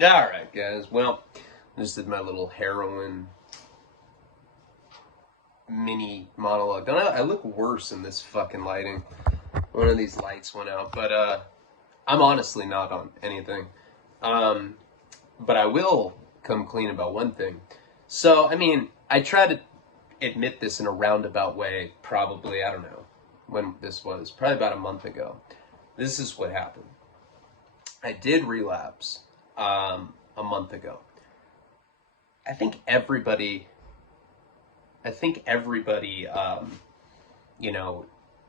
Alright, guys. Well, I just did my little heroin mini monologue. Don't I look worse in this fucking lighting? One of these lights went out, but I'm honestly not on anything. But I will come clean about one thing. So, I mean, I try to admit this in a roundabout way, probably, I don't know when this was, probably about a month ago. This is what happened. I did relapse a month ago. I think everybody,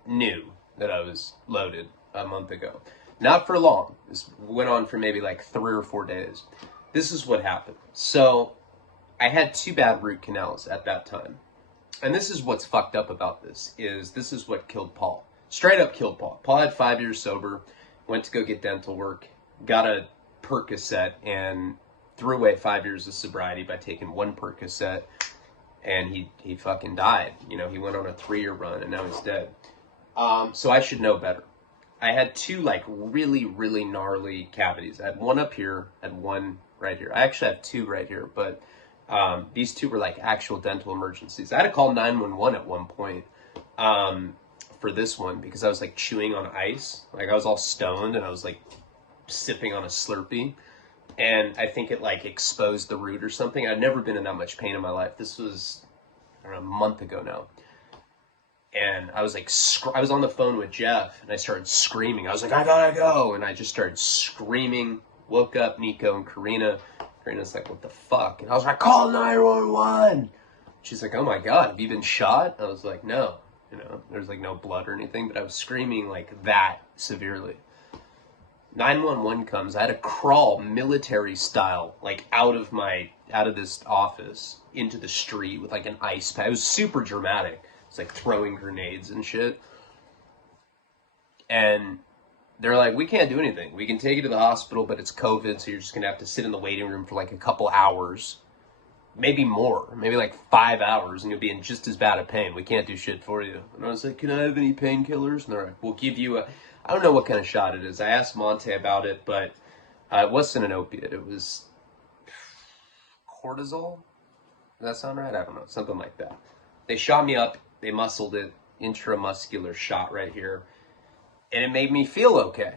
knew that I was loaded a month ago. Not for long. This went on for maybe like 3 or 4 days. This is what happened. So, I had 2 bad root canals at that time. And this is what's fucked up about this is what killed Paul. Straight up killed Paul. Paul had 5 years sober, went to go get dental work, got a Percocet, and threw away 5 years of sobriety by taking 1 Percocet, and he fucking died. You know, he went on a 3-year run, and now he's dead. So I should know better. I had 2 like really, really gnarly cavities. I had 1 up here, and 1 right here. I actually have 2 right here, but these 2 were like actual dental emergencies. I had to call 911 at one point for this one because I was like chewing on ice. Like I was all stoned and I was like sipping on a Slurpee. And I think it like exposed the root or something. I'd never been in that much pain in my life. This was, I don't know, a month ago now. And I was like, I was on the phone with Jeff and I started screaming. I was like, I gotta go. And I just started screaming, woke up Nico and Karina. Karina's like, what the fuck? And I was like, call 911. She's like, oh my God, have you been shot? I was like, no, there's like no blood or anything, but I was screaming like that severely. 911 comes. I had to crawl military style, like out of this office into the street with like an ice pack. It was super dramatic. It's like throwing grenades and shit. And they're like, we can't do anything. We can take you to the hospital, but it's COVID, so you're just going to have to sit in the waiting room for like a couple hours. Maybe more. Maybe like 5 hours, and you'll be in just as bad a pain. We can't do shit for you. And I was like, can I have any painkillers? And they're like, we'll give you I don't know what kind of shot it is. I asked Monte about it, but it wasn't an opiate. It was cortisol? Does that sound right? I don't know. Something like that. They shot me up. They muscled it. Intramuscular shot right here. And it made me feel okay.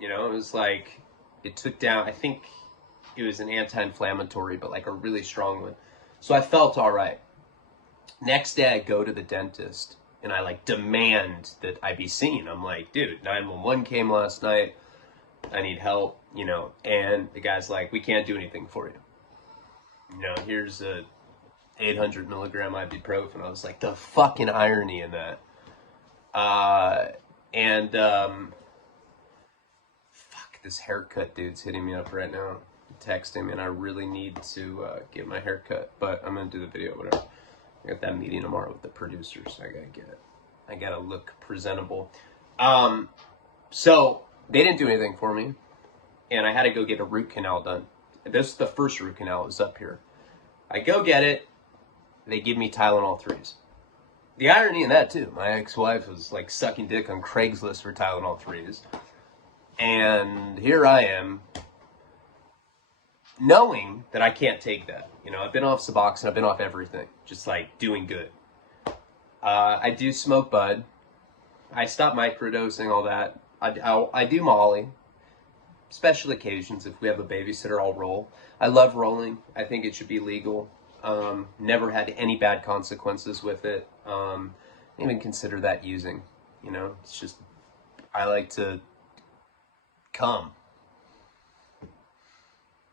You know, it was like, it took down, I think it was an anti-inflammatory, but like a really strong one. So I felt all right. Next day I go to the dentist and I like demand that I be seen. I'm like, dude, 911 came last night. I need help, and the guy's like, we can't do anything for you. Here's a 800 milligram ibuprofen. I was like, the fucking irony in that. Fuck, this haircut dude's hitting me up right now, texting me, and I really need to get my hair cut, but I'm gonna do the video, whatever. I got that meeting tomorrow with the producers, so I gotta get it. I gotta look presentable. So they didn't do anything for me, and I had to go get a root canal done. This is the first root canal, it was up here. I go get it, they give me Tylenol 3s. The irony in that too, my ex-wife was like sucking dick on Craigslist for Tylenol 3s. And here I am, knowing that I can't take that. I've been off Suboxone, I've been off everything, just like doing good. I do smoke bud. I stop microdosing, all that. I do Molly. Special occasions, if we have a babysitter, I'll roll. I love rolling. I think it should be legal. Never had any bad consequences with it. Even consider that using, it's just, I like to come.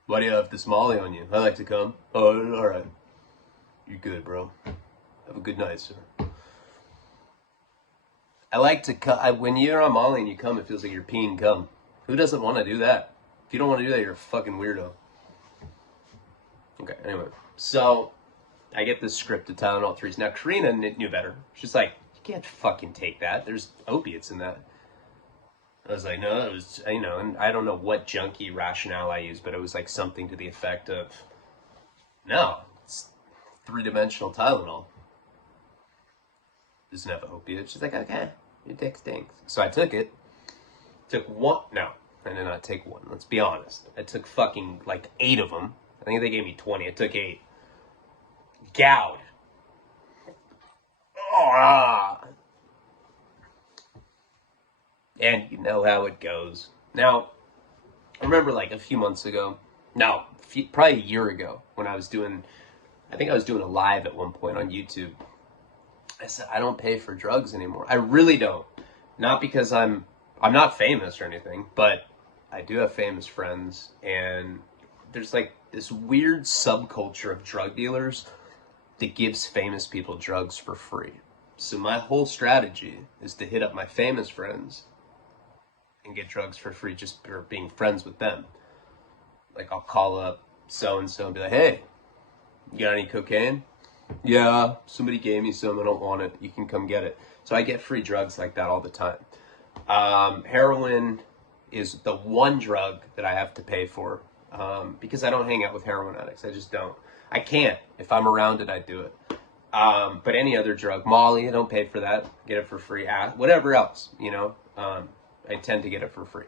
Why do you have this Molly on you? I like to come. Oh, all right. You're good, bro. Have a good night, sir. I like to come. When you're on Molly and you come, it feels like you're peeing cum. Who doesn't want to do that? If you don't want to do that, you're a fucking weirdo. Okay, anyway. So, I get this script of Tylenol 3s. Now, Karina knew better. She's like, you can't fucking take that. There's opiates in that. I was like, no, it was, and I don't know what junky rationale I used, but it was like something to the effect of, no, it's 3-dimensional Tylenol. Doesn't have opiates. She's like, okay, your dick stinks. So I took it. Took one, no, I did not take one. Let's be honest. I took fucking like 8 of them. I think they gave me 20. I took 8. Gouged. Ah. And you know how it goes. Now, I remember like a few months ago, no, probably a year ago, when I think I was doing a live at one point on YouTube. I said, I don't pay for drugs anymore. I really don't. Not because I'm not famous or anything, but I do have famous friends, and there's like this weird subculture of drug dealers that gives famous people drugs for free. So my whole strategy is to hit up my famous friends and get drugs for free just for being friends with them. Like I'll call up so-and-so and be like, hey, you got any cocaine? Yeah, somebody gave me some, I don't want it. You can come get it. So I get free drugs like that all the time. Heroin is the one drug that I have to pay for because I don't hang out with heroin addicts. I just don't. I can't. If I'm around it, I do it. But any other drug, Molly, I don't pay for that. Get it for free. Whatever else, you know, I tend to get it for free.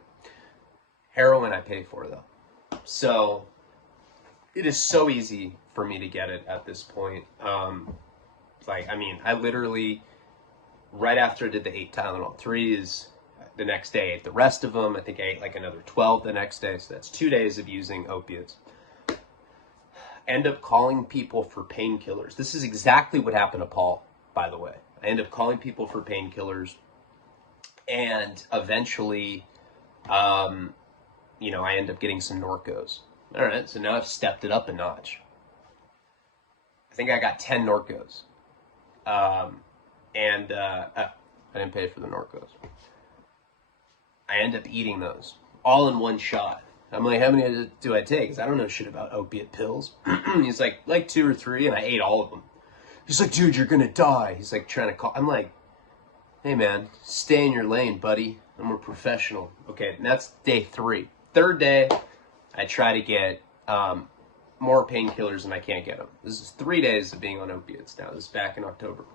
Heroin I pay for, though. So it is so easy for me to get it at this point. I literally, right after I did the 8 Tylenol 3s, the next day I ate the rest of them. I think I ate like another 12 the next day. So that's 2 days of using opiates. End up calling people for painkillers. This is exactly what happened to Paul, by the way. I end up calling people for painkillers, and eventually, I end up getting some Norcos. All right, so now I've stepped it up a notch. I think I got 10 Norcos. I didn't pay for the Norcos. I end up eating those all in one shot. I'm like, how many do I take? Because I don't know shit about opiate pills. He's like 2 or 3, and I ate all of them. He's like, dude, you're gonna die. He's like trying to call. I'm like, hey man, stay in your lane, buddy. I'm a professional. Okay, and that's day 3. 3rd day, I try to get more painkillers, and I can't get them. This is 3 days of being on opiates now. This is back in October.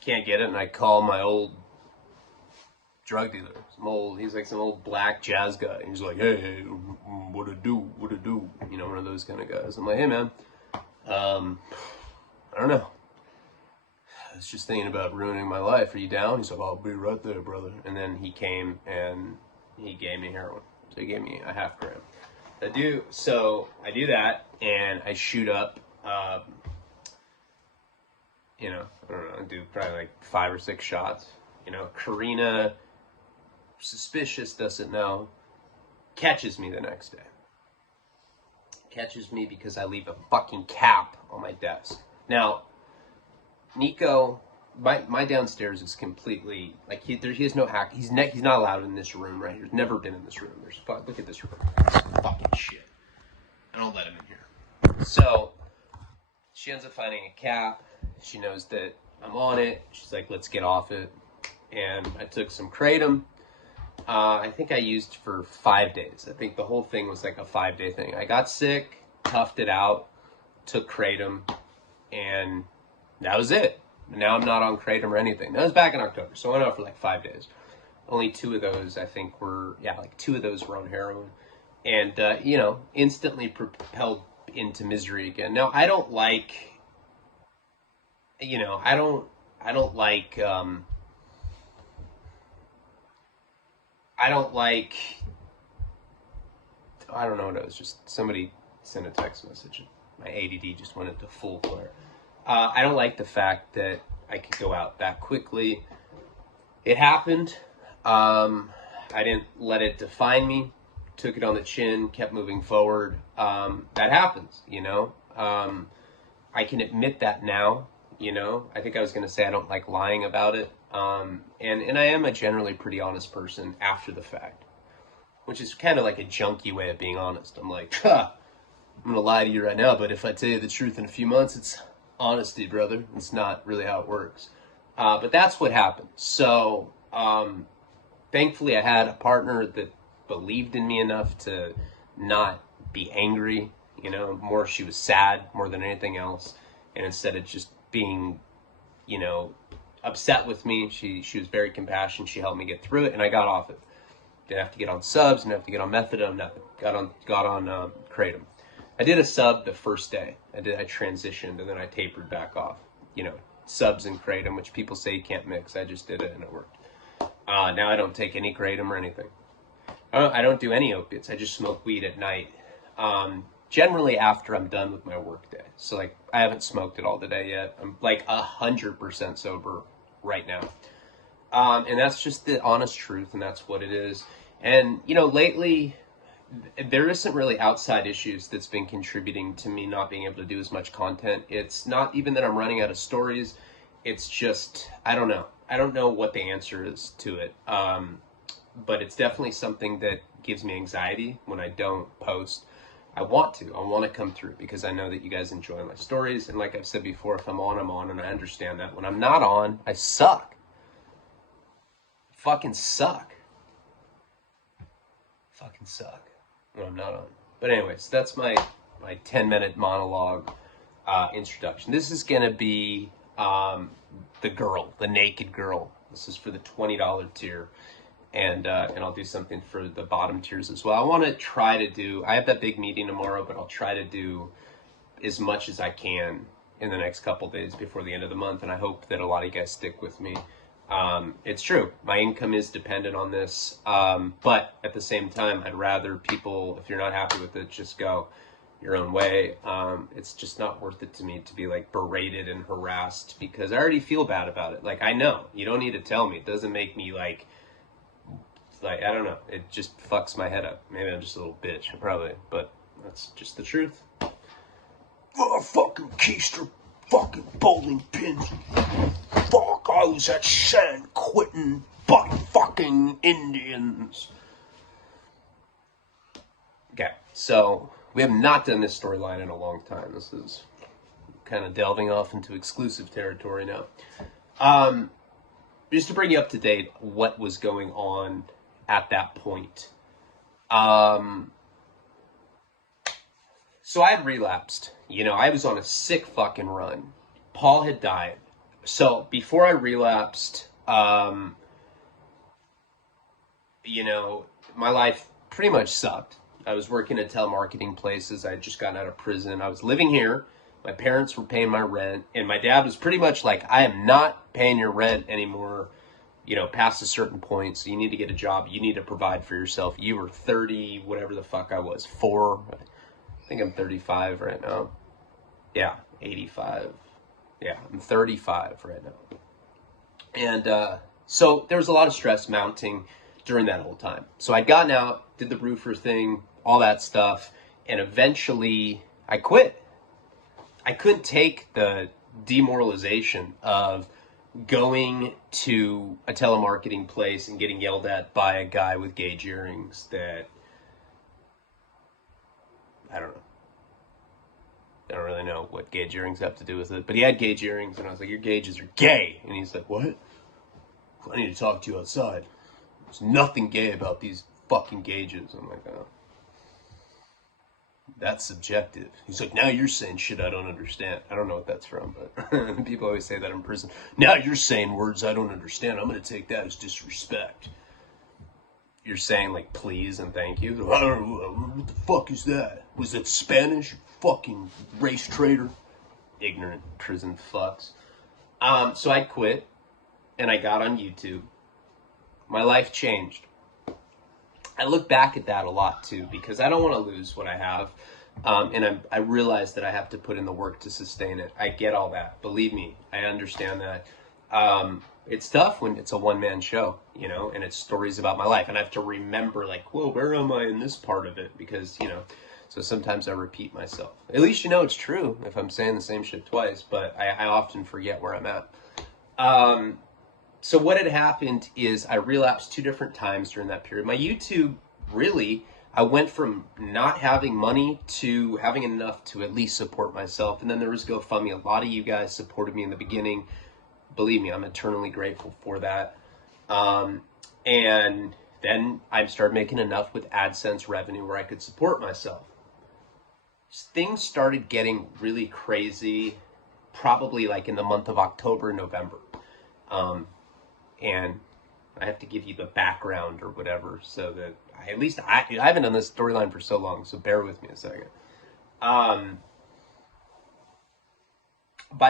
Can't get it, and I call my old drug dealer. He's like some old black jazz guy. And he's like, hey, what to do? You know, one of those kind of guys. I'm like, hey man, I don't know. I was just thinking about ruining my life. Are you down? He's like, I'll be right there, brother. And then he came and he gave me heroin. So he gave me a half gram. I do that, and I shoot up, I don't know, I do probably like 5 or 6 shots. You know, Karina, suspicious, doesn't know, catches me the next day. Catches me because I leave a fucking cap on my desk. Now, Nico, my downstairs is completely, like, he has no hack. He's not allowed in this room right here. He's never been in this room. Look at this room. Fucking shit. I don't let him in here. So, she ends up finding a cap. She knows that I'm on it. She's like, let's get off it. And I took some kratom. I think I used for 5 days. I think the whole thing was like a 5-day thing. I got sick, toughed it out, took kratom, and that was it. Now I'm not on kratom or anything. That was back in October, so I went out for like 5 days. Only 2 of those, I think, were, 2 of those were on heroin. And, instantly propelled into misery again. Now, I don't like, I don't like I don't know what it was. Just somebody sent a text message. My ADD just went into full flare. I don't like the fact that I could go out that quickly. It happened. I didn't let it define me. Took it on the chin, kept moving forward. That happens, I can admit that now, I think I was going to say I don't like lying about it. And I am a generally pretty honest person after the fact, which is kind of like a junky way of being honest. I'm like, I'm going to lie to you right now, but if I tell you the truth in a few months, it's honesty, brother. It's not really how it works. But that's what happened. So, thankfully I had a partner that believed in me enough to not be angry, more she was sad more than anything else. And instead of just being, upset with me, she was very compassionate. She helped me get through it, and I got off it. Didn't have to get on subs, didn't have to get on methadone, nothing. Got on kratom. I did a sub the first day. I transitioned and then I tapered back off. You know, subs and kratom, which people say you can't mix. I just did it and it worked. Now I don't take any kratom or anything. I don't do any opiates. I just smoke weed at night. Generally after I'm done with my work day. So like I haven't smoked it all today yet. I'm like 100% sober right now. And that's just the honest truth, and that's what it is. And, you know, lately, there isn't really outside issues that's been contributing to me not being able to do as much content. It's not even that I'm running out of stories. It's just, I don't know. I don't know what the answer is to it. But it's definitely something that gives me anxiety when I don't post. I want to come through because I know that you guys enjoy my stories. And like I've said before, if I'm on, and I understand that. When I'm not on, I suck. Fucking suck when I'm not on. But anyways, that's my 10-minute monologue introduction. This is gonna be the naked girl. This is for the $20 tier, and I'll do something for the bottom tiers as well. I want to try to do. I have that big meeting tomorrow, but I'll try to do as much as I can in the next couple days before the end of the month, and I hope that a lot of you guys stick with me. It's true. My income is dependent on this. But at the same time, I'd rather people, if you're not happy with it, just go your own way. It's just not worth it to me to be like berated and harassed because I already feel bad about it. Like, I know you don't need to tell me. It doesn't make me like, I don't know. It just fucks my head up. Maybe I'm just a little bitch, probably, but that's just the truth. Oh, fucking keister, fucking bowling pins. Fuck, I was at San Quentin by fucking Indians. Okay, so we have not done this storyline in a long time. This is kind of delving off into exclusive territory now. Just to bring you up to date, what was going on at that point. So I had relapsed. You know, I was on a sick fucking run. Paul had died. So before I relapsed, you know, my life pretty much sucked. I was working at telemarketing places. I had just gotten out of prison. I was living here. My parents were paying my rent. And my dad was pretty much like, I am not paying your rent anymore, you know, past a certain point. So you need to get a job. You need to provide for yourself. You were 30, whatever the fuck I was, 4. I think I'm 35 right now. Yeah, 85. Yeah, I'm 35 right now. And so there was a lot of stress mounting during that whole time. So I'd gotten out, did the roofer thing, all that stuff, and eventually I quit. I couldn't take the demoralization of going to a telemarketing place and getting yelled at by a guy with gauge earrings that, I don't know. I don't really know what gauge earrings have to do with it, but he had gauge earrings, and I was like, your gauges are gay. And he's like, what? I need to talk to you outside. There's nothing gay about these fucking gauges. I'm like, oh. That's subjective. He's like, now you're saying shit I don't understand. I don't know what that's from, but people always say that in prison. Now you're saying words I don't understand. I'm going to take that as disrespect. You're saying, like, please and thank you. I don't know, what the fuck is that? Was that Spanish? You fucking race traitor. Ignorant prison fucks. So I quit, and I got on YouTube. My life changed. I look back at that a lot, too, because I don't want to lose what I have. And I realize that I have to put in the work to sustain it. I get all that. Believe me, I understand that. It's tough when it's a one-man show, you know, and it's stories about my life. And I have to remember, like, whoa, where am I in this part of it? Because, you know, so sometimes I repeat myself. At least you know it's true if I'm saying the same shit twice, but I often forget where I'm at. So what had happened is I relapsed 2 different times during that period. My YouTube, really, I went from not having money to having enough to at least support myself. And then there was GoFundMe. A lot of you guys supported me in the beginning. Believe me, I'm eternally grateful for that. And then I started making enough with AdSense revenue where I could support myself. Things started getting really crazy, probably like in the month of October, November. And I have to give you the background or whatever, so that I haven't done this storyline for so long, so bear with me a second. By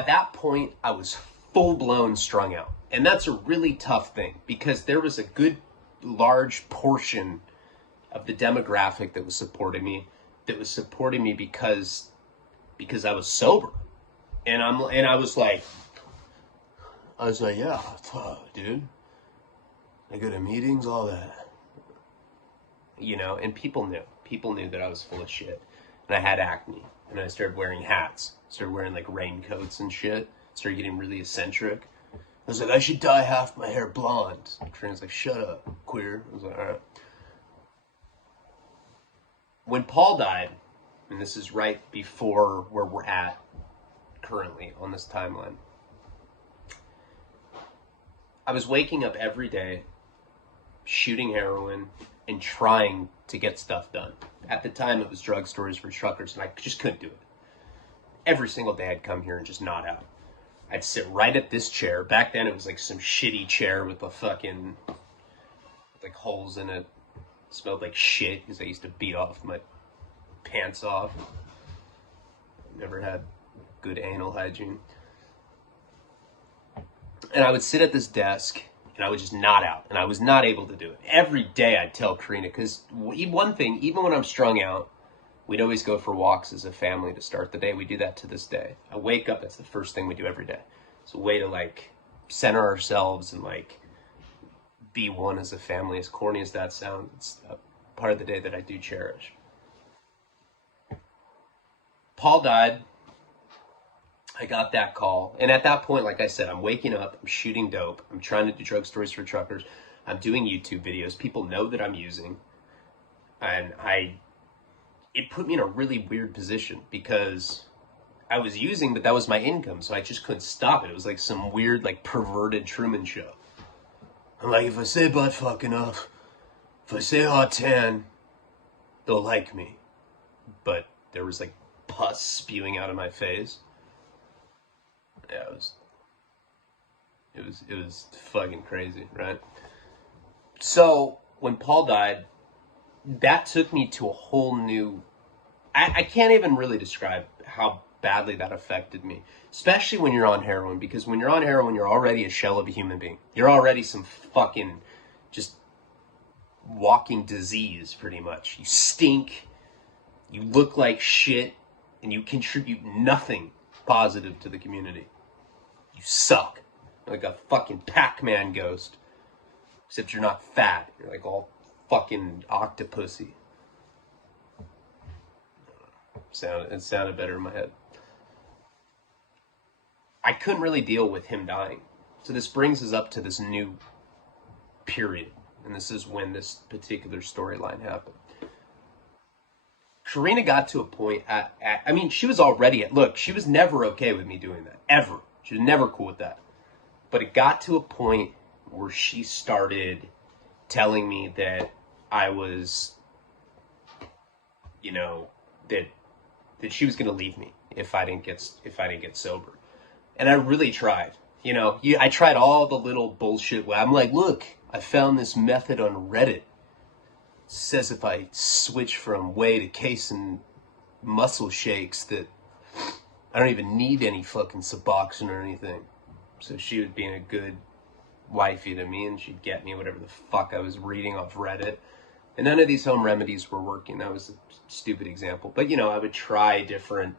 that point, I was full-blown strung out. And that's a really tough thing, because there was a good large portion of the demographic that was supporting me, because I was sober. And I was like, yeah, dude, I go to meetings, all that, and people knew that I was full of shit, and I had acne, and I started wearing hats, started wearing like raincoats and shit, started getting really eccentric. I was like, I should dye half my hair blonde. Trina's like, shut up, queer. I was like, all right. When Paul died, and this is right before where we're at currently on this timeline, I was waking up every day, shooting heroin, and trying to get stuff done. At the time, it was drug stories for truckers, and I just couldn't do it. Every single day I'd come here and just nod out. I'd sit right at this chair. Back then, it was like some shitty chair with the fucking, like, holes in it. It smelled like shit, because I used to beat off my pants off. Never had good anal hygiene. And I would sit at this desk, and I would just nod out, and I was not able to do it. Every day I'd tell Karina, because one thing, even when I'm strung out, we'd always go for walks as a family to start the day. We do that to this day. I wake up, that's the first thing we do every day. It's a way to, like, center ourselves and, like, be one as a family. As corny as that sounds, it's a part of the day that I do cherish. Paul died. I got that call. And at that point, like I said, I'm waking up, I'm shooting dope, I'm trying to do drug stories for truckers, I'm doing YouTube videos. People know that I'm using. And it put me in a really weird position, because I was using, but that was my income, so I just couldn't stop it. It was like some weird, like, perverted Truman Show. I'm like, if I say butt fuck enough, if I say hot tan, they'll like me. But there was, like, pus spewing out of my face. Yeah, it was fucking crazy, right? So when Paul died, that took me to a whole new, I can't even really describe how badly that affected me, especially when you're on heroin, because when you're on heroin, you're already a shell of a human being. You're already some fucking just walking disease, pretty much. You stink, you look like shit, and you contribute nothing positive to the community. You suck. You're like a fucking Pac-Man ghost. Except you're not fat. You're like all fucking octopusy. It sounded better in my head. I couldn't really deal with him dying. So this brings us up to this new period. And this is when this particular storyline happened. Karina got to a point I mean, she was already look, she was never okay with me doing that. Ever. She was never cool with that. But it got to a point where she started telling me that I was, that she was going to leave me if I didn't get sober. And I really tried. I tried all the little bullshit. I'm like, look, I found this method on Reddit. It says if I switch from whey to casein muscle shakes that I don't even need any fucking Suboxone or anything. So she was being a good wifey to me, and she'd get me whatever the fuck I was reading off Reddit. And none of these home remedies were working. That was a stupid example. But, I would try different,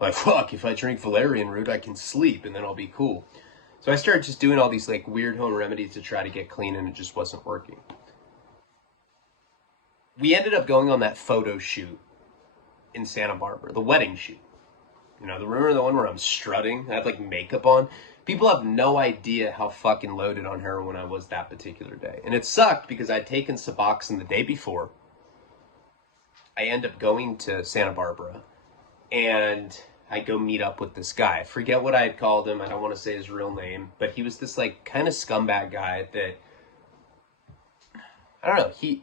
like, fuck, if I drink valerian root, I can sleep, and then I'll be cool. So I started just doing all these, like, weird home remedies to try to get clean, and it just wasn't working. We ended up going on that photo shoot in Santa Barbara, the wedding shoot. Remember the one where I'm strutting? I had, like, makeup on? People have no idea how fucking loaded on heroin I was that particular day. And it sucked because I'd taken Suboxone the day before. I end up going to Santa Barbara, and I go meet up with this guy. I forget what I had called him. I don't want to say his real name. But he was this, like, kind of scumbag guy that, I don't know, he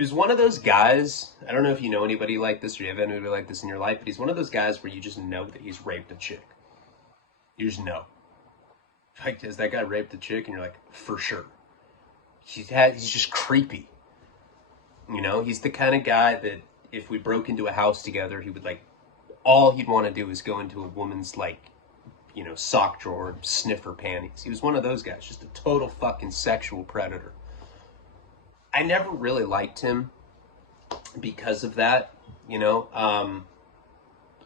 was one of those guys, I don't know if you know anybody like this or you have anybody like this in your life, but he's one of those guys where you just know that he's raped a chick. You just know. Like, has that guy raped a chick? And you're like, for sure. He's just creepy. You know, he's the kind of guy that if we broke into a house together, he would like, all he'd want to do is go into a woman's like, you know, sock drawer and sniff her panties. He was one of those guys, just a total fucking sexual predator. I never really liked him because of that, you know.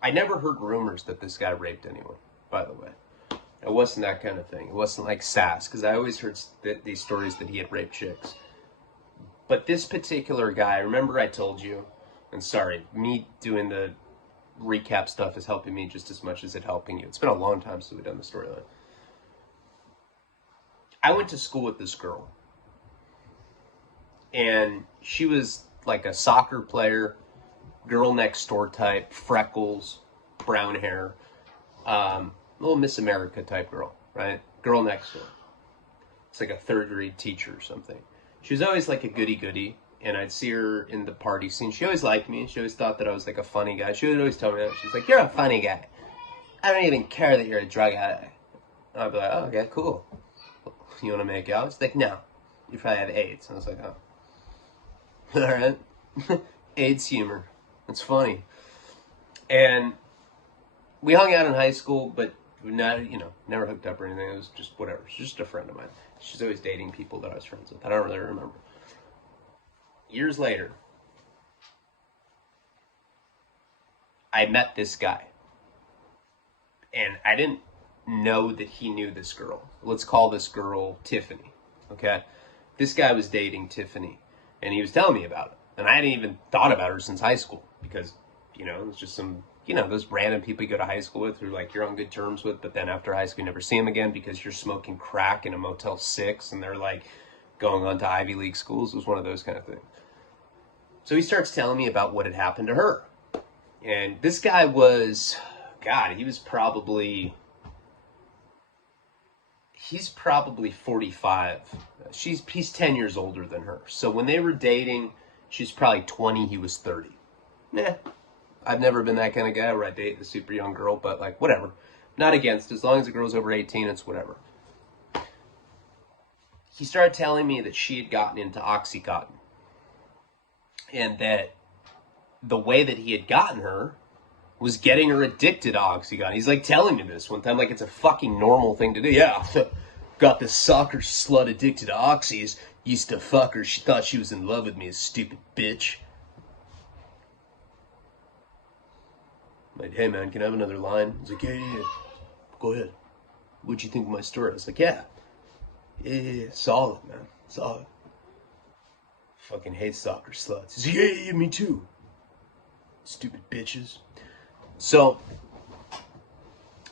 I never heard rumors that this guy raped anyone, by the way. It wasn't that kind of thing. It wasn't like Sass, because I always heard these stories that he had raped chicks. But this particular guy, remember I told you, and sorry, me doing the recap stuff is helping me just as much as it's helping you. It's been a long time since we've done the storyline. I went to school with this girl. And she was like a soccer player, girl next door type, freckles, brown hair, little Miss America type girl, right? Girl next door. It's like a third grade teacher or something. She was always like a goody-goody, and I'd see her in the party scene. She always liked me. She always thought that I was like a funny guy. She would always tell me that. She's like, you're a funny guy. I don't even care that you're a drug addict. And I'd be like, oh, okay, cool. You want to make out? She's like, no. You probably have AIDS. And I was like, oh. All right. AIDS humor. It's funny. And we hung out in high school, but not, you know, never hooked up or anything. It was just whatever. She's just a friend of mine. She's always dating people that I was friends with. I don't really remember. Years later, I met this guy. And I didn't know that he knew this girl. Let's call this girl Tiffany. Okay? This guy was dating Tiffany. And he was telling me about it. And I hadn't even thought about her since high school. Because, you know, it was just some, you know, those random people you go to high school with who like you're on good terms with. But then after high school, you never see them again because you're smoking crack in a Motel 6. And they're like going on to Ivy League schools. It was one of those kind of things. So he starts telling me about what had happened to her. And this guy was, God, he was probably... He's probably 45. He's 10 years older than her. So when they were dating, she's probably 20, he was 30. Nah, I've never been that kind of guy where I date a super young girl, but like, whatever. Not against, as long as the girl's over 18, it's whatever. He started telling me that she had gotten into Oxycontin. And that the way that he had gotten her was getting her addicted to Oxycontin. He's like telling me this one time like it's a fucking normal thing to do. Yeah, got this soccer slut addicted to Oxys. Used to fuck her. She thought she was in love with me, a stupid bitch. I'm like, hey man, can I have another line? He's like, yeah. Go ahead. What'd you think of my story? I was like, yeah. Yeah. Solid, man. Solid. Fucking hate soccer sluts. He's like, yeah, me too. Stupid bitches. So,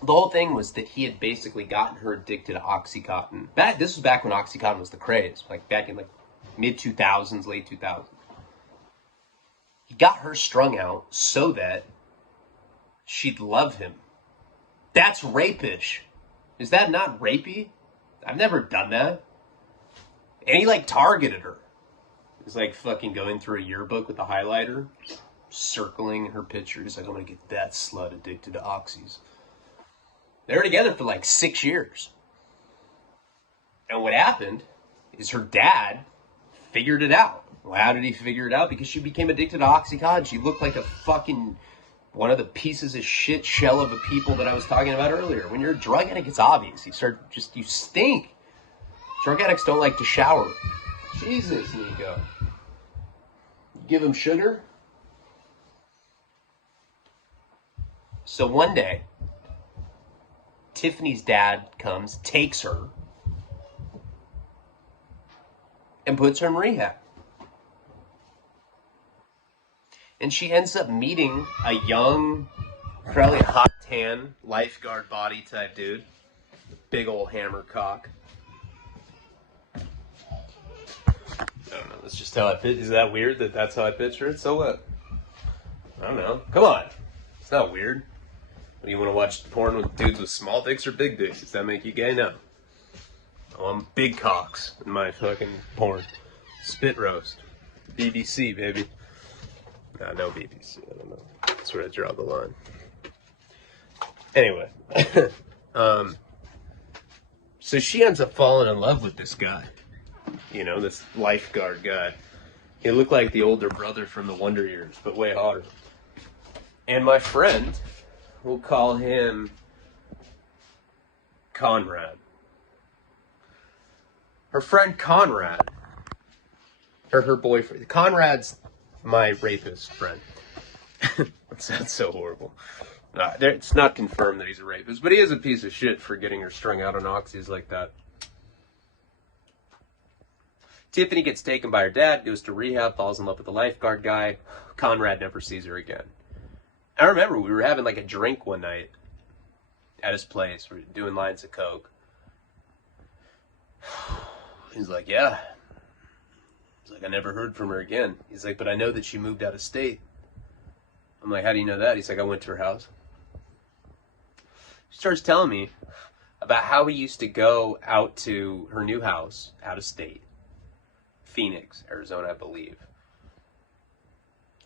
the whole thing was that he had basically gotten her addicted to Oxycontin. This was back when Oxycontin was the craze. Like, back in, like, mid-2000s, late 2000s. He got her strung out so that she'd love him. That's rapish. Is that not rapey? I've never done that. And he, like, targeted her. He was, like, fucking going through a yearbook with a highlighter, circling her picture. He's like, I'm gonna get that slut addicted to oxys. They were together for like 6 years. And what happened is her dad figured it out. Well, how did he figure it out? Because she became addicted to Oxycontin. She looked like a fucking one of the pieces of shit shell of a people that I was talking about earlier. When you're a drug addict, it's obvious. You stink. Drug addicts don't like to shower. Jesus, Nico. You give him sugar? So one day, Tiffany's dad comes, takes her, and puts her in rehab. And she ends up meeting a young, probably hot tan, lifeguard body type dude. Big old hammer cock. I don't know, that's just how I picture. Is that weird that that's how I picture it? So what? I don't know. Come on. It's not weird. Do you want to watch porn with dudes with small dicks or big dicks? Does that make you gay? No. Oh, I'm big cocks in my fucking porn. Spit roast. BBC, baby. Nah, no BBC. I don't know. That's where I draw the line. Anyway. So she ends up falling in love with this guy. You know, this lifeguard guy. He looked like the older brother from the Wonder Years, but way hotter. And my friend, we'll call him Conrad. Her friend Conrad, or her boyfriend. Conrad's my rapist friend. That sounds so horrible. It's not confirmed that he's a rapist, but he is a piece of shit for getting her strung out on oxys like that. Tiffany gets taken by her dad, goes to rehab, falls in love with the lifeguard guy. Conrad never sees her again. I remember we were having like a drink one night at his place. We were doing lines of coke. He's like, yeah. He's like, I never heard from her again. He's like, but I know that she moved out of state. I'm like, how do you know that? He's like, I went to her house. She starts telling me about how he used to go out to her new house out of state. Phoenix, Arizona, I believe.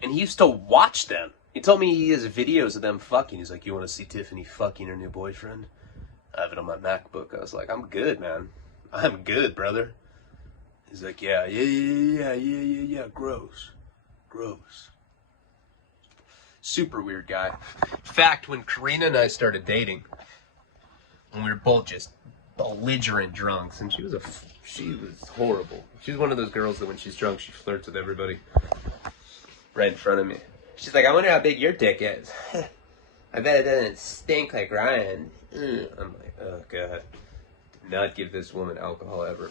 And he used to watch them. He told me he has videos of them fucking. He's like, you want to see Tiffany fucking her new boyfriend? I have it on my MacBook. I was like, I'm good, man. I'm good, brother. He's like, yeah, gross. Super weird guy. In fact, when Karina and I started dating, and we were both just belligerent drunks, and she was horrible. She's one of those girls that when she's drunk, she flirts with everybody right in front of me. She's like, I wonder how big your dick is. I bet it doesn't stink like Ryan. I'm like, oh God. Do not give this woman alcohol ever.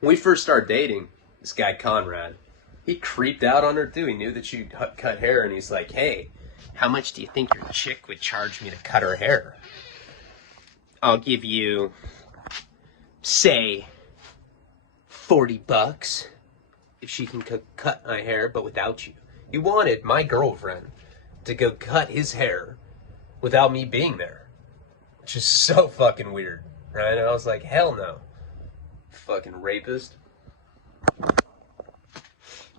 When we first started dating, this guy Conrad, he creeped out on her too. He knew that she'd cut hair, and he's like, hey, how much do you think your chick would charge me to cut her hair? I'll give you, say, $40 if she can cut my hair, but without you. He wanted my girlfriend to go cut his hair without me being there, which is so fucking weird, right? And I was like, hell no. Fucking rapist.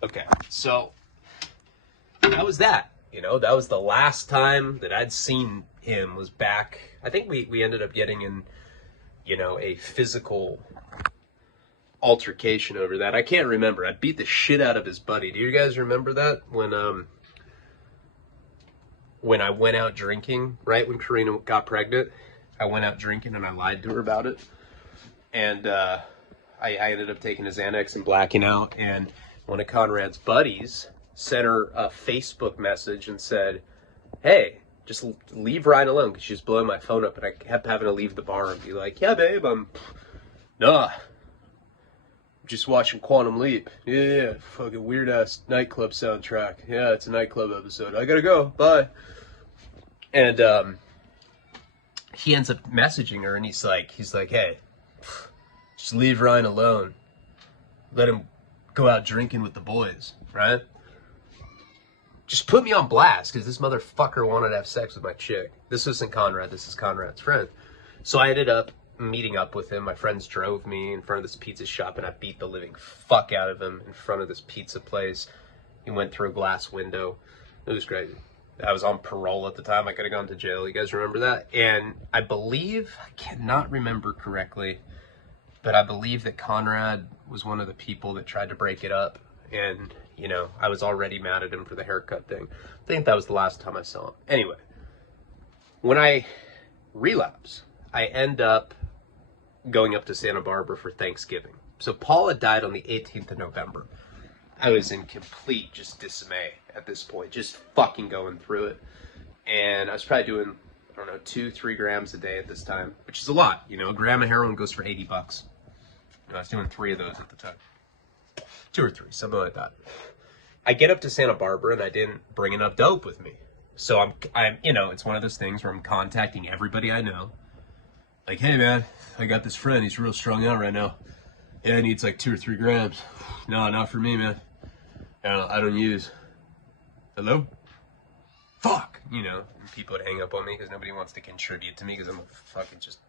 Okay, so that was that. You know, that was the last time that I'd seen him was back. I think we ended up getting in, you know, a physical altercation over that. I can't remember. I beat the shit out of his buddy. Do you guys remember that? When I went out drinking, right when Karina got pregnant, I went out drinking and I lied to her about it. And I ended up taking his Xanax and blacking out. And one of Conrad's buddies sent her a Facebook message and said, hey, just leave Ryan alone, because she was blowing my phone up, and I kept having to leave the bar and be like, yeah, babe, I'm just watching Quantum Leap. Yeah, fucking weird-ass nightclub soundtrack. Yeah, it's a nightclub episode. I gotta go. Bye. And he ends up messaging her, and he's like, hey, just leave Ryan alone. Let him go out drinking with the boys, right? Just put me on blast, because this motherfucker wanted to have sex with my chick. This isn't Conrad. This is Conrad's friend. So I ended up meeting up with him. My friends drove me in front of this pizza shop, and I beat the living fuck out of him in front of this pizza place. He went through a glass window. It was crazy. I was on parole at the time. I could have gone to jail. You guys remember that? And I believe, I cannot remember correctly, but I believe that Conrad was one of the people that tried to break it up. And, you know, I was already mad at him for the haircut thing. I think that was the last time I saw him. Anyway, when I relapse, I end up going up to Santa Barbara for Thanksgiving. So Paula died on the 18th of November. I was in complete just dismay at this point, just fucking going through it. And I was probably doing, I don't know, 2-3 grams a day at this time, which is a lot. You know, a gram of heroin goes for $80. You know, I was doing 3 of those at the time. 2 or 3, something like that. I get up to Santa Barbara and I didn't bring enough dope with me. So I'm, you know, it's one of those things where I'm contacting everybody I know. Like, hey man, I got this friend, he's real strung out right now. Yeah, he needs like 2 or 3 grams. No, not for me, man. I don't use. Hello? Fuck! You know, people would hang up on me because nobody wants to contribute to me because I'm a fucking just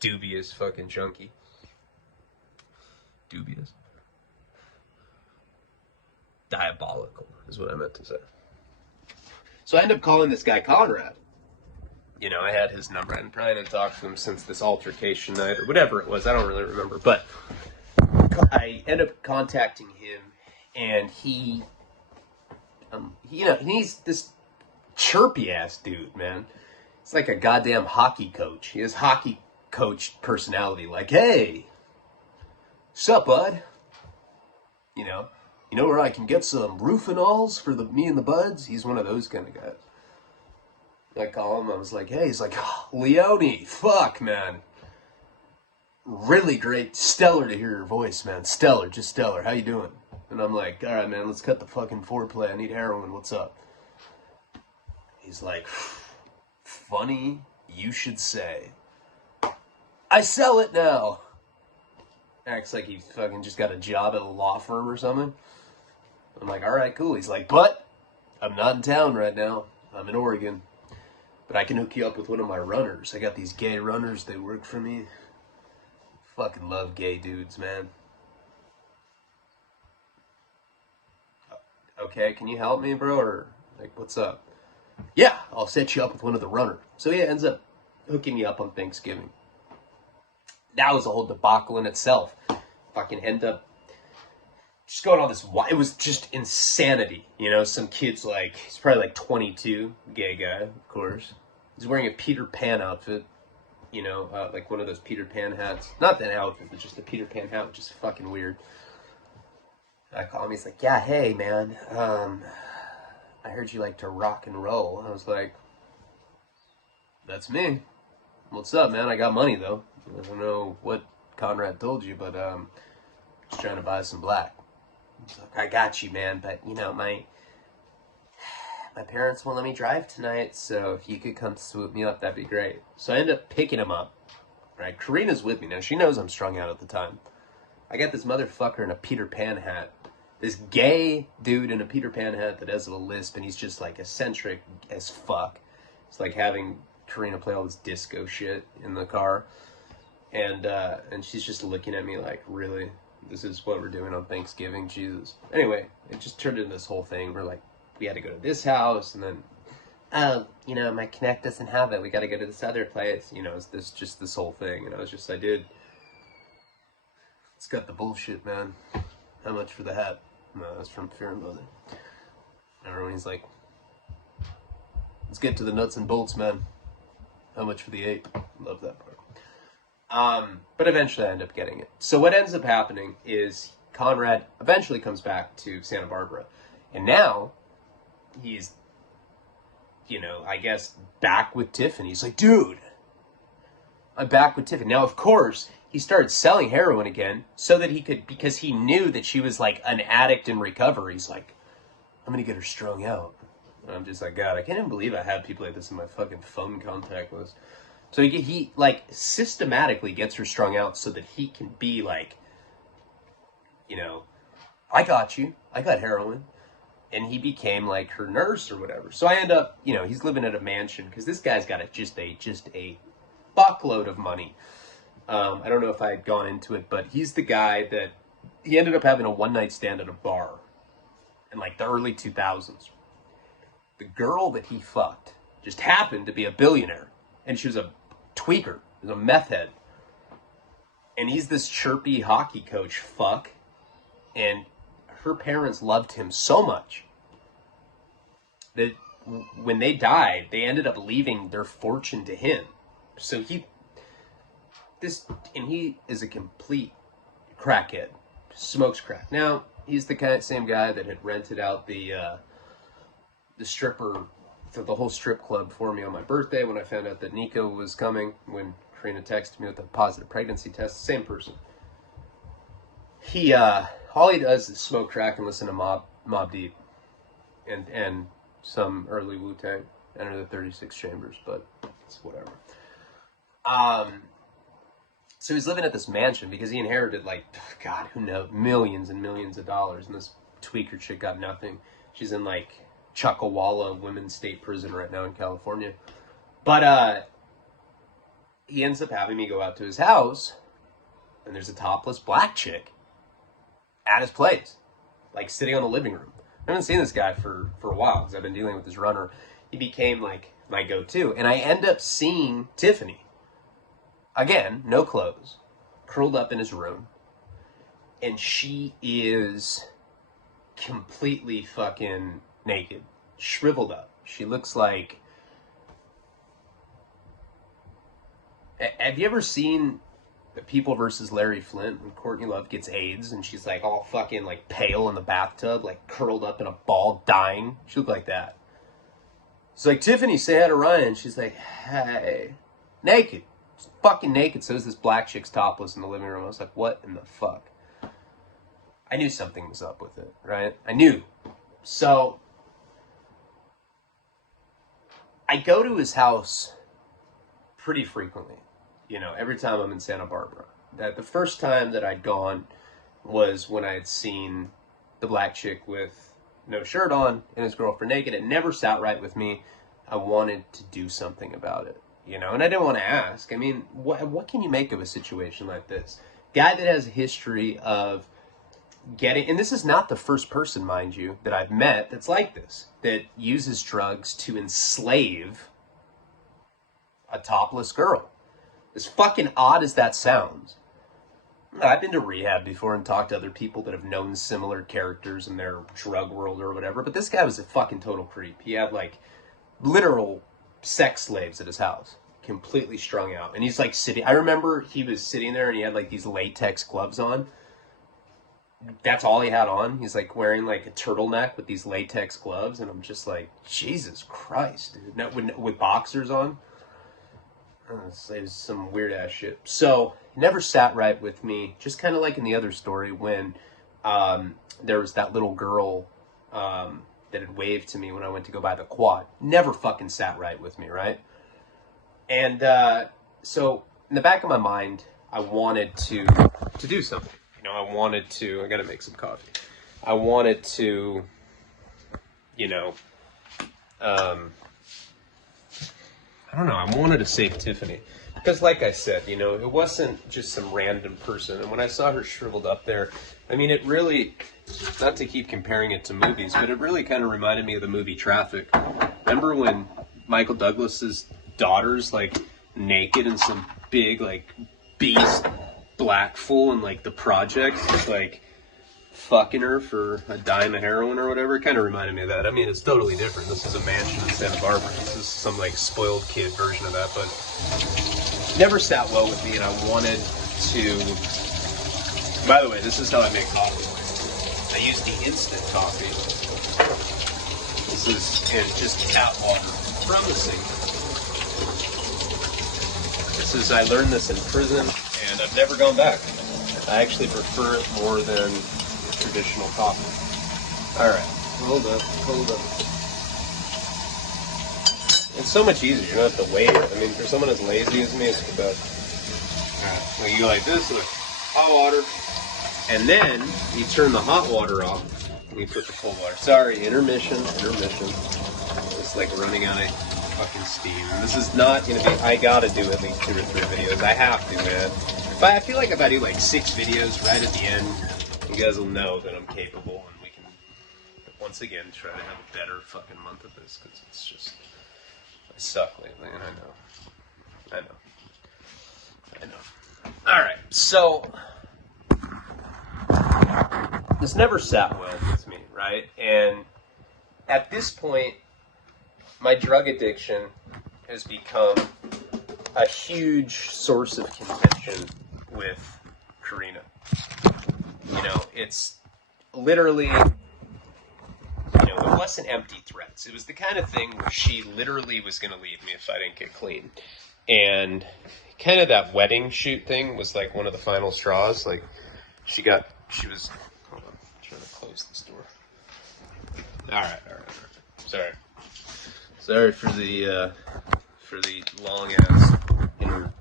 dubious fucking junkie. Dubious. Diabolical is what I meant to say. So I end up calling this guy Conrad. You know, I had his number. I probably hadn't talked to him since this altercation night or whatever it was. I don't really remember. But I ended up contacting him, and he you know, he's this chirpy ass dude, man. It's like a goddamn hockey coach. He has hockey coach personality. Like, hey, sup, bud? You know where I can get some roofing-alls for me and the buds? He's one of those kind of guys. I call him, I was like, hey, he's like, oh, Leone, fuck, man. Really great, stellar to hear your voice, man. Stellar, just stellar. How you doing? And I'm like, all right, man, let's cut the fucking foreplay. I need heroin. What's up? He's like, funny you should say. I sell it now. Acts like he fucking just got a job at a law firm or something. I'm like, all right, cool. He's like, but I'm not in town right now. I'm in Oregon. But I can hook you up with one of my runners. I got these gay runners. They work for me. Fucking love gay dudes, man. Okay, can you help me, bro? Or, like, what's up? Yeah, I'll set you up with one of the runners. So, yeah, ends up hooking me up on Thanksgiving. That was a whole debacle in itself. Fucking end up just going on this... It was just insanity. You know, some kid's like... He's probably like 22. Gay guy, of course. He's wearing a Peter Pan outfit. You know, like one of those Peter Pan hats. Not that outfit, but just a Peter Pan hat, which is fucking weird. I call him, he's like, yeah, hey, man, I heard you like to rock and roll. I was like, that's me. What's up, man? I got money, though. I don't know what Conrad told you, but, just trying to buy some black. He's like, I got you, man, but, you know, my parents won't let me drive tonight, so if you could come swoop me up, that'd be great. So I end up picking him up, right? Karina's with me now. She knows I'm strung out at the time. I got this motherfucker in a Peter Pan hat. This gay dude in a Peter Pan hat that has a lisp, and he's just like eccentric as fuck. It's like having Karina play all this disco shit in the car. And she's just looking at me like, really? This is what we're doing on Thanksgiving? Jesus. Anyway, it just turned into this whole thing. We're like, we had to go to this house, and then, oh, you know, my Connect doesn't have it. We got to go to this other place. You know, it's this whole thing. And I was just, dude, it's got the bullshit, man. How much for the hat? No, that's from Fear and Loathing. Everyone's like, let's get to the nuts and bolts, man. How much for the ape? Love that part. But eventually I end up getting it. So what ends up happening is Conrad eventually comes back to Santa Barbara. And now he's, you know, I guess back with Tiffany. He's like, dude, I'm back with Tiffany. Now, of course, he started selling heroin again so that he could, because he knew that she was like an addict in recovery. He's like, I'm going to get her strung out. And I'm just like, God, I can't even believe I have people like this in my fucking phone contact list. So he like systematically gets her strung out so that he can be like, you know, I got you. I got heroin. And he became like her nurse or whatever. So I end up, you know, he's living at a mansion because this guy's got just a fuckload of money. I don't know if I had gone into it, but he's the guy that he ended up having a one-night stand at a bar in like the early 2000s. The girl that he fucked just happened to be a billionaire, and she was a tweaker, a meth head. And he's this chirpy hockey coach fuck, and her parents loved him so much that when they died, they ended up leaving their fortune to him. So he is a complete crackhead, smokes crack. Now, he's the same guy that had rented out the stripper, for the whole strip club for me on my birthday when I found out that Nico was coming, when Karina texted me with a positive pregnancy test. Same person. He, all he does is smoke crack and listen to Mobb Deep and some early Wu-Tang, Enter the 36 Chambers, but it's whatever. So he's living at this mansion because he inherited, like, God, who knows, millions and millions of dollars, and this tweaker chick got nothing. She's in, like, Chuckawalla Women's State Prison right now in California. But he ends up having me go out to his house, and there's a topless black chick at his place, like, sitting on the living room. I haven't seen this guy for a while because I've been dealing with this runner. he became like my go-to. And I end up seeing Tiffany. Again, no clothes, curled up in his room. And she is completely fucking naked, shriveled up. She looks like... Have you ever seen People versus Larry Flint when Courtney Love gets AIDS and she's like all fucking like pale in the bathtub, like curled up in a ball, dying? She looked like that. It's like, Tiffany, say hi to Ryan. She's like, hey. Naked. She's fucking naked. So is this black chick's topless in the living room. I was like, what in the fuck? I knew something was up with it, right? I knew. So I go to his house pretty frequently. You know, every time I'm in Santa Barbara. That the first time that I'd gone was when I had seen the black chick with no shirt on and his girlfriend naked. It never sat right with me. I wanted to do something about it, you know, and I didn't want to ask. I mean, what can you make of a situation like this? Guy that has a history of getting, and this is not the first person, mind you, that I've met that's like this, that uses drugs to enslave a topless girl. As fucking odd as that sounds. I've been to rehab before and talked to other people that have known similar characters in their drug world or whatever, but this guy was a fucking total creep. He had like literal sex slaves at his house, completely strung out. And he's like sitting, I remember he was sitting there and he had like these latex gloves on. That's all he had on. He's like wearing like a turtleneck with these latex gloves, and I'm just like, Jesus Christ, dude. No, with boxers on. It's some weird ass shit. So it never sat right with me. Just kind of like in the other story when there was that little girl that had waved to me when I went to go buy the quad. Never fucking sat right with me, right? And so in the back of my mind, I wanted to do something. You know, I gotta make some coffee. I wanted to, you know, I don't know, I wanted to save Tiffany. Because like I said, you know, it wasn't just some random person. And when I saw her shriveled up there, I mean, it really, not to keep comparing it to movies, but it really kind of reminded me of the movie Traffic. Remember when Michael Douglas's daughter's like naked in some big like beast black fool in like the projects, just like fucking her for a dime of heroin or whatever? It kind of reminded me of that. I mean, it's totally different. This is a mansion in Santa Barbara. This is some like spoiled kid version of that, but never sat well with me, and I wanted to... By the way, this is how I make coffee. I use the instant coffee. This is just tap water from the sink. I learned this in prison, and I've never gone back. I actually prefer it more than traditional coffee. Alright, hold up. It's so much easier, you don't have to wait. I mean, for someone as lazy as me, it's the best. Alright, like you go like this, with hot water, and then you turn the hot water off, and you put the cold water. Sorry, intermission. It's like running out of fucking steam. And this is not gonna be, I gotta do at least 2 or 3 videos. I have to, man. But I feel like if I do like 6 videos right at the end, you guys will know that I'm capable, and we can, once again, try to have a better fucking month of this, because it's just, I suck lately, and I know. Alright, so, this never sat well with me, right? And at this point, my drug addiction has become a huge source of contention with Karina. You know, it's literally, you know, it wasn't empty threats. It was the kind of thing where she literally was going to leave me if I didn't get clean. And kind of that wedding shoot thing was like one of the final straws. Like, she was, hold on, I'm trying to close this door. All right. Sorry for the long ass inner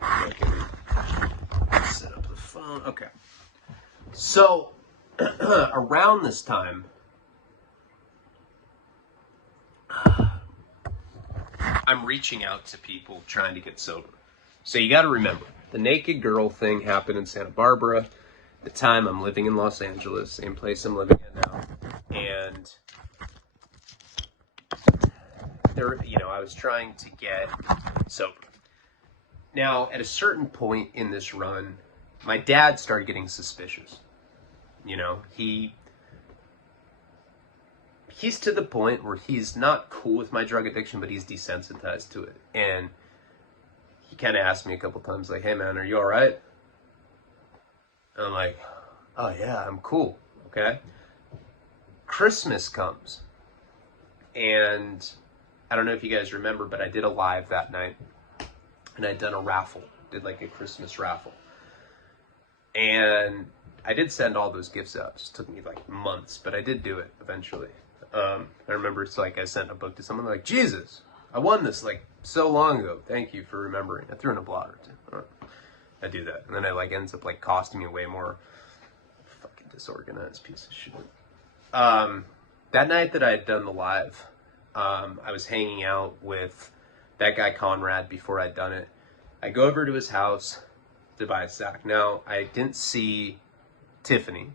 fucking set up the phone. Okay. So, around this time, I'm reaching out to people trying to get sober. So you got to remember, the naked girl thing happened in Santa Barbara. At the time, I'm living in Los Angeles, same place I'm living in now. And I was trying to get sober. Now, at a certain point in this run, my dad started getting suspicious. He's to the point where he's not cool with my drug addiction, but he's desensitized to it. And he kind of asked me a couple times, like, hey man, are you all right? And I'm like, oh yeah, I'm cool. Okay. Christmas comes. And I don't know if you guys remember, but I did a live that night. And I'd done a raffle, did like a Christmas raffle. And I did send all those gifts out. It just took me like months, but I did do it eventually. I remember it's like I sent a book to someone like, Jesus, I won this like so long ago. Thank you for remembering. I threw in a blotter too. I do that. And then it like ends up like costing me way more. Fucking disorganized piece of shit. That night that I had done the live, I was hanging out with that guy Conrad before I'd done it. I go over to his house to buy a sack. Now, I didn't see Tiffany,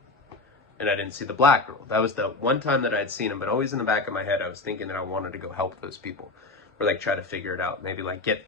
and I didn't see the black girl. That was the one time that I'd seen him, but always in the back of my head, I was thinking that I wanted to go help those people, or like try to figure it out, maybe like get